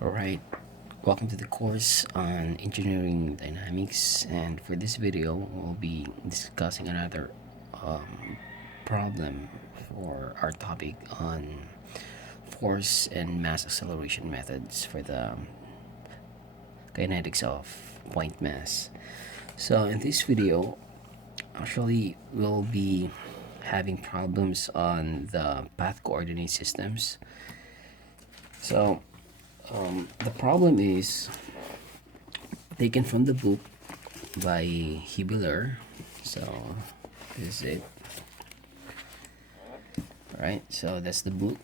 Alright, welcome to the course on engineering dynamics, and for this video we'll be discussing another problem for our topic on force and mass acceleration methods for the kinetics of point mass. So in this video, actually we'll be having problems on the path coordinate systems. So the problem is taken from the book by Hibbeler. So this is it. Alright, so that's the book.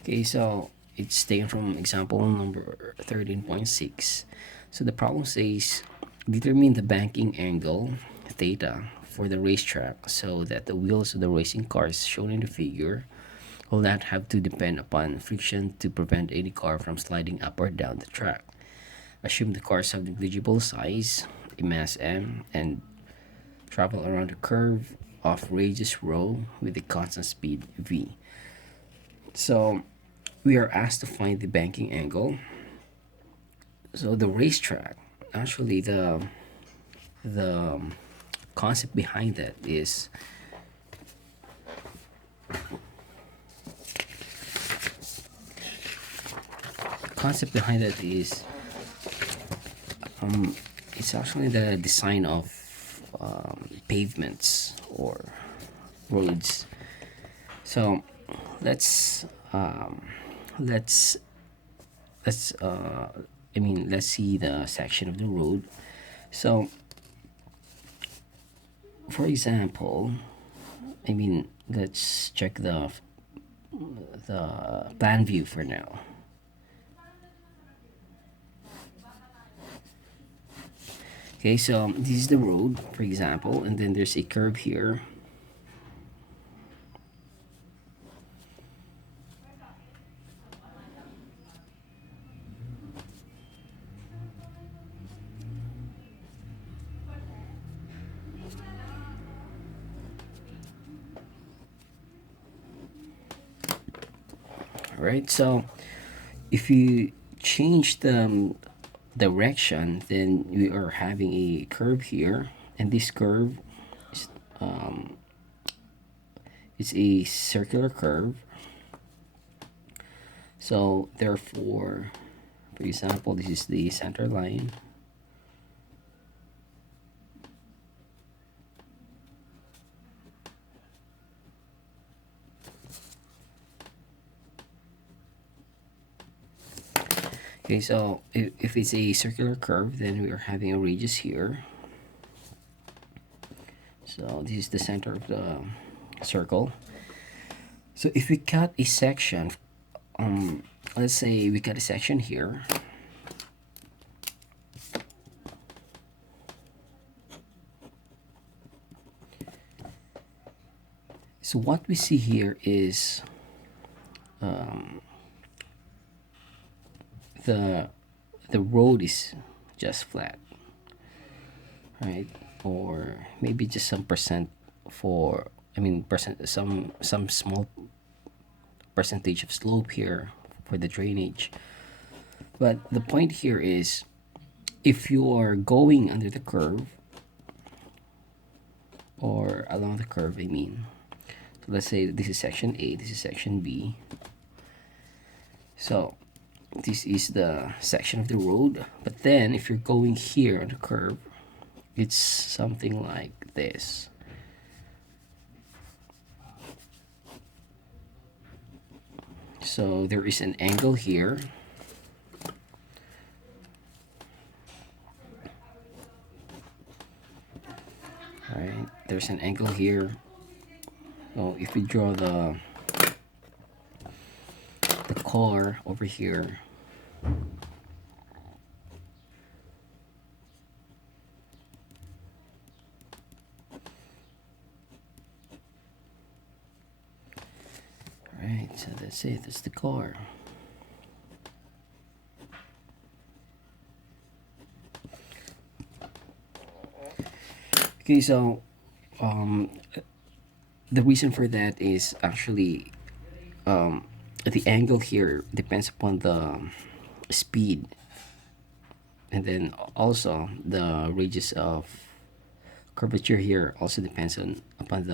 Okay, so it's taken from example number 13.6. So the problem says determine the banking angle theta for the racetrack so that the wheels of the racing cars shown in the figure will not have to depend upon friction to prevent any car from sliding up or down the track. Assume the cars have negligible size, a mass m, and travel around a curve of radius rho with a constant speed v. So we are asked to find the banking angle. So the racetrack, actually the concept behind that is it's actually the design of pavements or roads. So let's let's see the section of the road. So for example, let's check the plan view for now. Okay, so this is the road, for example, and then there's a curve here. Alright, so if you change the direction, then we are having a curve here, and this curve is it's a circular curve. So therefore, for example, this is the center line. Okay, so if it's a circular curve, then we are having a radius here. So this is the center of the circle. So if we cut a section, let's say we cut a section here. So what we see here is the road is just flat, right? Or maybe just some percent for some small percentage of slope here for the drainage. But the point here is, if you are going under the curve or along the curve, so let's say this is section A, this is section B. So this is the section of the road, but then if you're going here on the curve, it's something like this. So there is an angle here. All right, there's an angle here. So if we draw the car over here, alright, so that's it, that's the car. Okay, so the reason for that is actually the angle here depends upon the speed, and then also the radius of curvature here also depends on upon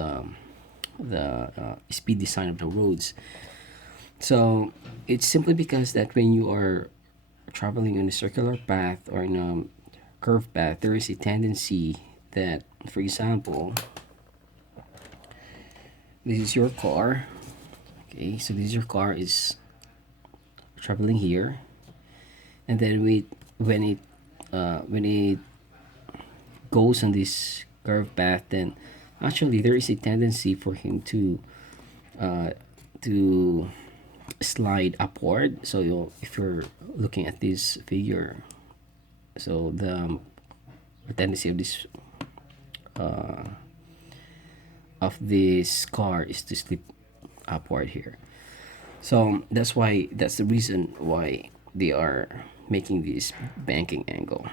the speed design of the roads. So it's simply because that when you are traveling in a circular path or in a curved path, there is a tendency that, for example, this is your car. Okay, so this is your car is traveling here, and then when it goes on this curved path, then actually there is a tendency for him uh, to slide upward. So if you're looking at this figure, so the tendency of this car is to slip upward here. So that's the reason why they are making this banking angle.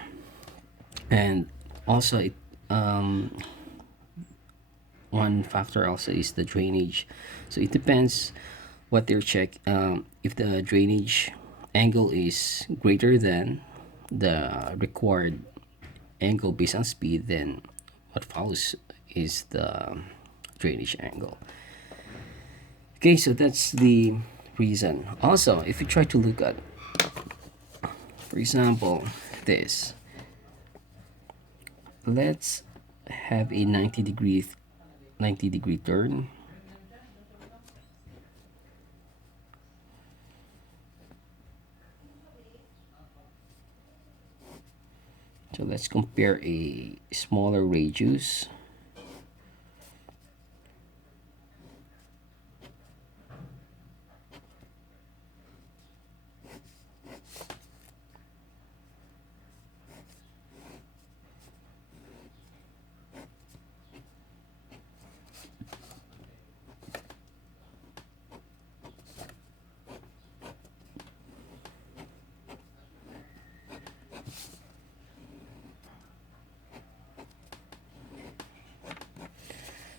And also one factor also is the drainage. So it depends what they're if the drainage angle is greater than the required angle based on speed, then what follows is the drainage angle. Okay, so that's the reason. Also, if you try to look at, for example, this, let's have a 90 degree turn. So let's compare a smaller radius.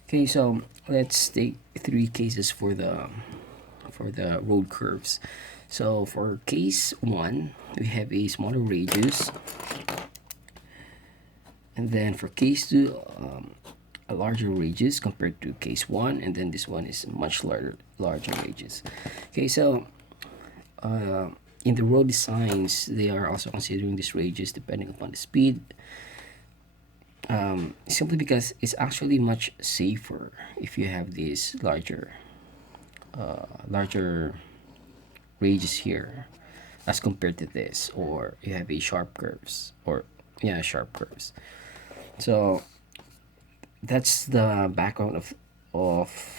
Okay, so let's take three cases for the road curves. So for case one, we have a smaller radius, and then for case two, a larger radius compared to case one, and then this one is much larger radius. Okay, so in the road designs, they are also considering this radius depending upon the speed. Simply because it's actually much safer if you have this larger radius here as compared to this, or you have a sharp curves, or yeah, sharp curves. So that's the background of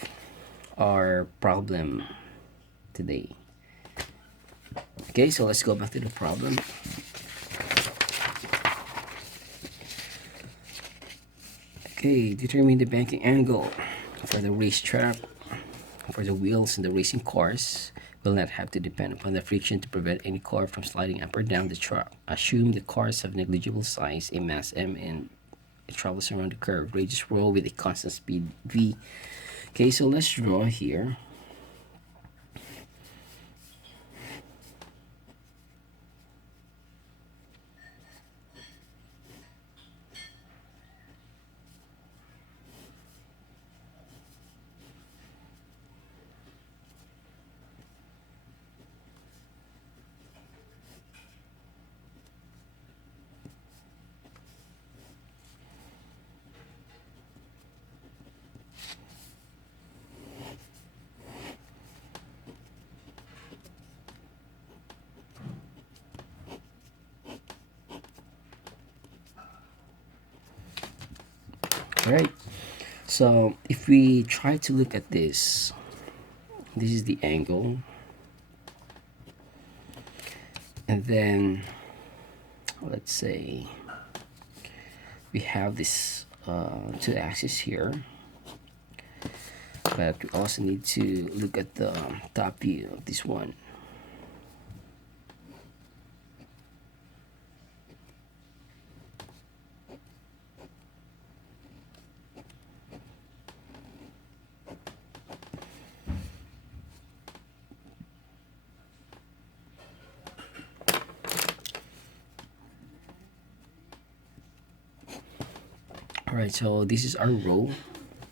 our problem today. Okay, so let's go back to the problem. Okay, determine the banking angle for the racetrack. For the wheels in the racing cars will not have to depend upon the friction to prevent any car from sliding up or down the track. Assume the cars have negligible size, a mass m, and it travels around the curve. Radius rho with a constant speed v. Okay, so let's draw here. All right. So if we try to look at this is the angle, and then let's say we have this two axes here, but we also need to look at the top view of this one. Alright, so this is our row,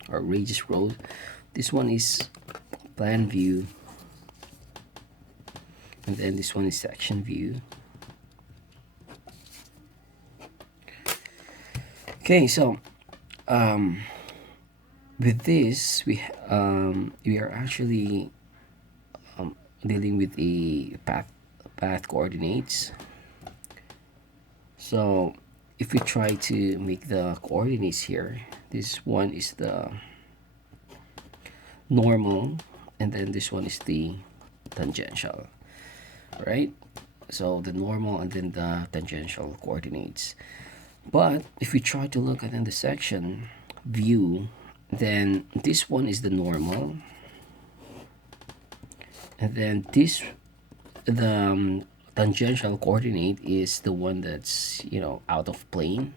our radius row. This one is plan view, and then this one is section view. Okay, so with this we are actually dealing with the path coordinates. So if we try to make the coordinates here, this one is the normal, and then this one is the tangential, right? So the normal and then the tangential coordinates. But if we try to look at in the section view, then this one is the normal, and then this the tangential coordinate is the one that's, you know, out of plane.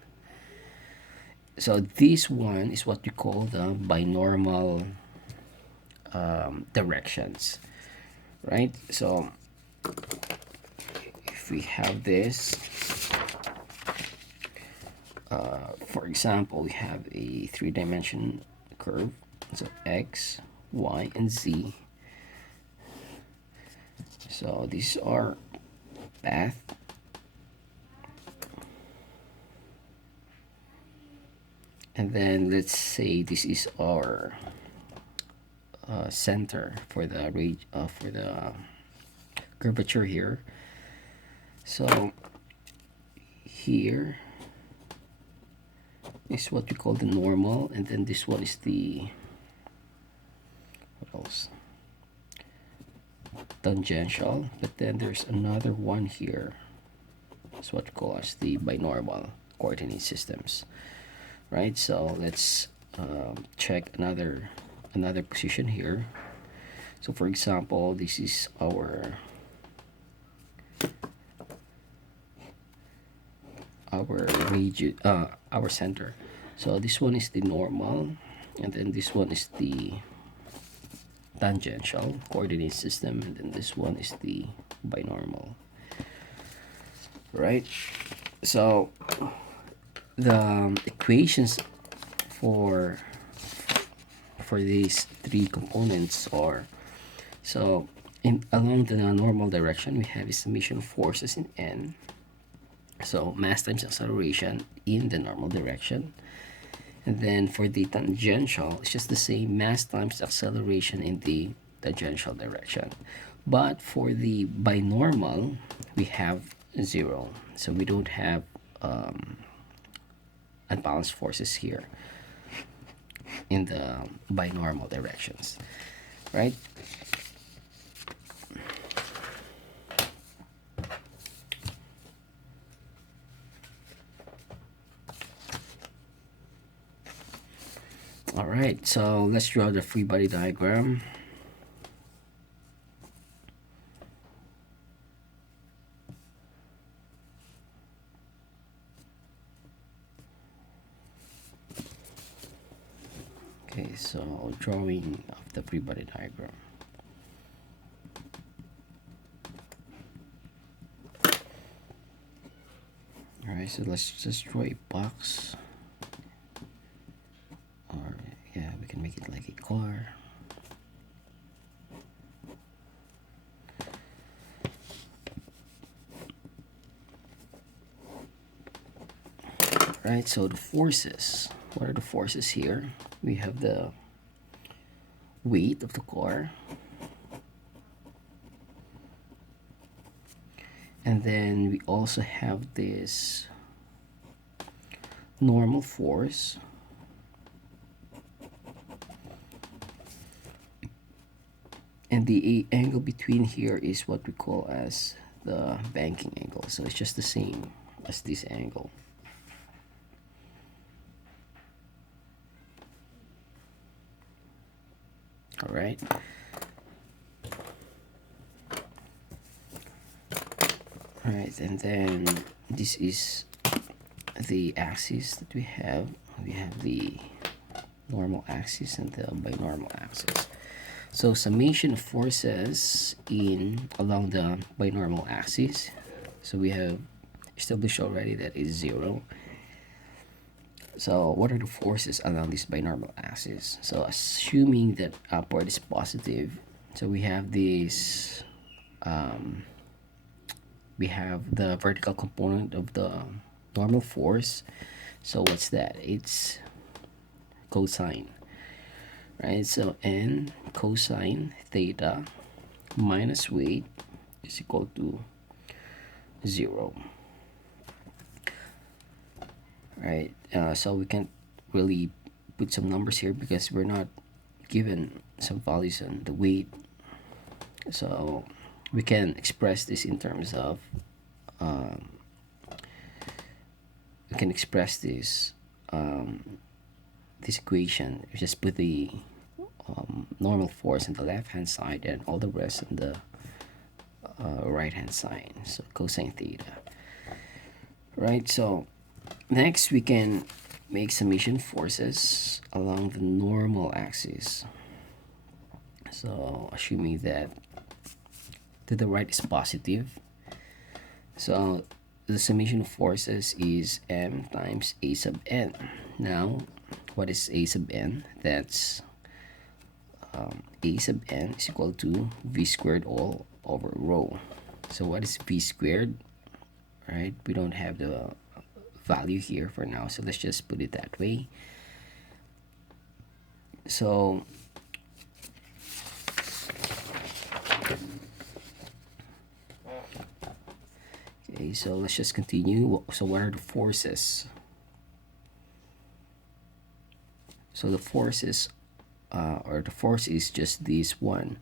So this one is what we call the binormal directions, right? So if we have this, for example, we have a three-dimension curve, so x, y, and z. So these are path, and then let's say this is our center for the curvature here. So here is what we call the normal, and then this one is the, what else, tangential. But then there's another one here, it's what we call as the binormal coordinate systems, right? So let's check another position here. So for example, this is our region, our center. So this one is the normal, and then this one is the tangential coordinate system, and then this one is the binormal, right? So the equations for these three components are, so along the normal direction we have a summation of forces in n, so mass times acceleration in the normal direction. And then for the tangential, it's just the same, mass times acceleration in the tangential direction. But for the binormal, we have 0. So we don't have unbalanced forces here in the binormal directions, right? All right, so let's draw the free body diagram. Okay, so drawing of the free body diagram. All right, so let's just draw a box. Or yeah, we can make it like a car. Right, so the forces, what are the forces here? We have the weight of the car, and then we also have this normal force, and the angle between here is what we call as the banking angle. So it's just the same as this angle. All right. All right, and then this is the axis that we have. We have the normal axis and the binormal axis. So summation of forces along the binormal axis. So we have established already that is 0. So what are the forces along this binormal axis? So assuming that upward is positive, so we have this, we have the vertical component of the normal force. So what's that? It's cosine, right? So n cosine theta minus weight is equal to 0, right? So we can't really put some numbers here because we're not given some values on the weight. So we can express this in terms of, we can express this equation. We just put the normal force on the left hand side and all the rest on the right hand side. So cosine theta, right? So next we can make summation forces along the normal axis. So assuming that to the right is positive, so the summation of forces is m times a sub n. Now what is a sub n? That's a sub n is equal to v squared all over rho. So what is v squared, right? We don't have the value here for now, so let's just put it that way. So okay, so let's just continue. So what are the forces? So the forces, or the force is just this one,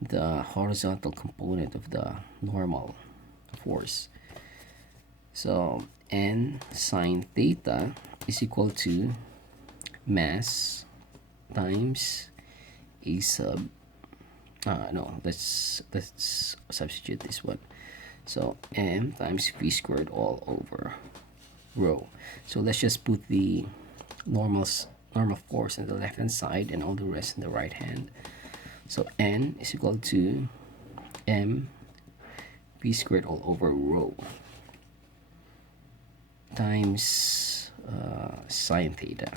the horizontal component of the normal force. So n sine theta is equal to mass times a sub, no, let's substitute this one. So m times v squared all over rho. So let's just put the normal force on the left hand side and all the rest on the right hand. So n is equal to m v squared all over rho times sine theta.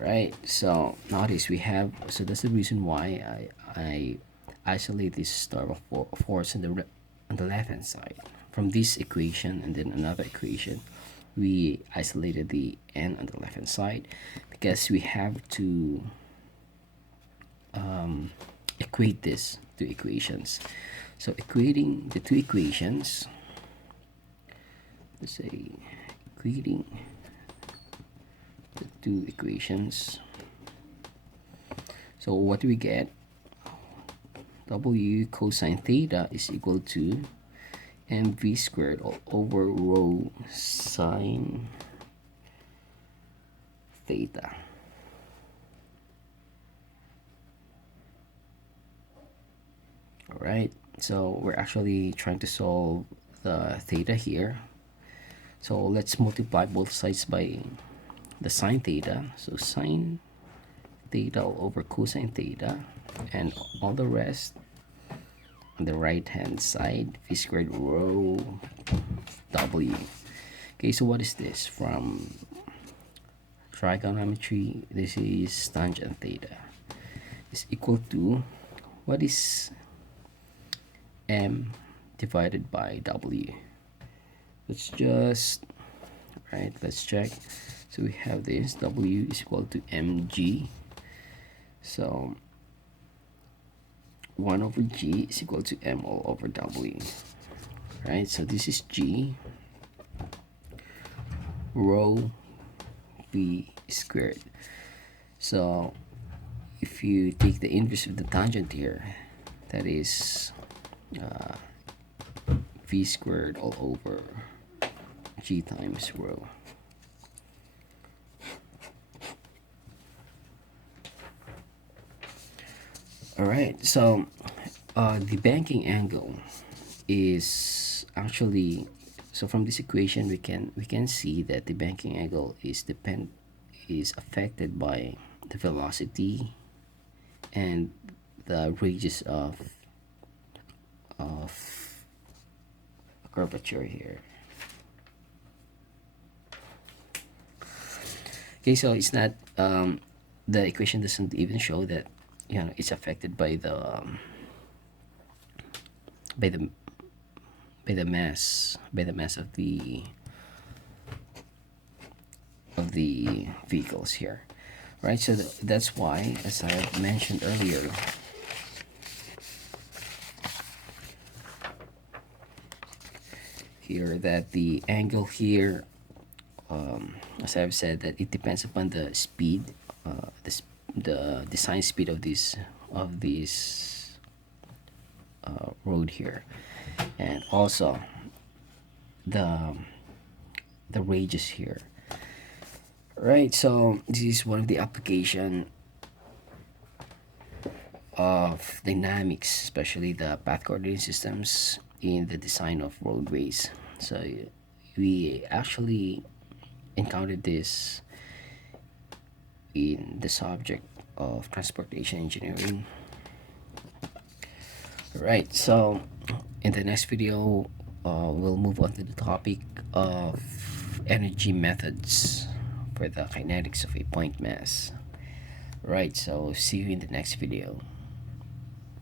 Right, so notice we have, so that's the reason why I isolate this normal force on the left hand side from this equation, and then another equation we isolated the n on the left hand side because we have to equate this two equations. So equating the two equations, let's say equating the two equations, so what do we get? W cosine theta is equal to mv squared all over rho sine theta. All right, so we're actually trying to solve the theta here. So let's multiply both sides by the sine theta. So sine theta all over cosine theta, and all the rest on the right hand side, v squared rho w. Okay, so what is this? From trigonometry, this is tangent theta is equal to, what is m divided by w? Let's just, right, let's check. So we have this, w is equal to mg. So 1 over g is equal to m all over w, right? So this is g rho v squared. So if you take the inverse of the tangent here, that is v squared all over g times rho. All right, so the banking angle is actually, so from this equation we can see that the banking angle is affected by the velocity and the radius of curvature here. Okay, so it's not the equation doesn't even show that it's affected by the by the mass of the vehicles here, right? So that's why, as I mentioned earlier, here, that the angle here, as I've said, that it depends upon the speed, the design speed of this road here, and also the radius here, right? So this is one of the application of dynamics, especially the path coordinating systems in the design of roadways. So we actually encountered this in the subject of transportation engineering. Right, so in the next video, we'll move on to the topic of energy methods for the kinetics of a point mass. Right, so see you in the next video.